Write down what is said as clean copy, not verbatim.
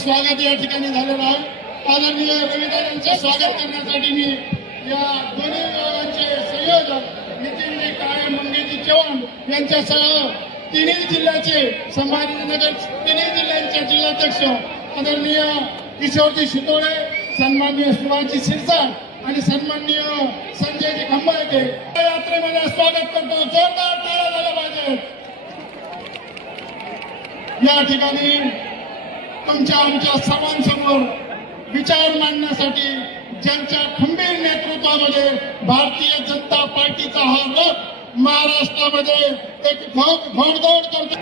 स्वागत या ठिकाणी झालेलं आहे। आदरणीय रविदादांचे स्वागत करण्यासाठी मी या दोन्ही विभागांचे संयोजक नितीनजी काळे मंगेजी चव्हाण यांच्यासह तिन्ही जिल्ह्याचे संभाजीनगर तिन्ही जिल्ह्यांचे जिल्हाध्यक्ष आदरणीय किशोरजी शितोळे, सन्माननीय शिवाजी शिरसाट आणि सन्माननीय संजयजी खंबाळके यात्रेमध्ये स्वागत करतो। जोरदार टाळ्या झाल्या पाहिजे। या ठिकाणी तुमच्या आमच्या सर्वांसमोर विचार मांडण्यासाठी ज्यांच्या खंबीर नेतृत्वामध्ये भारतीय जनता पार्टीचा हा रथ महाराष्ट्रामध्ये एक घोडदौड करतो।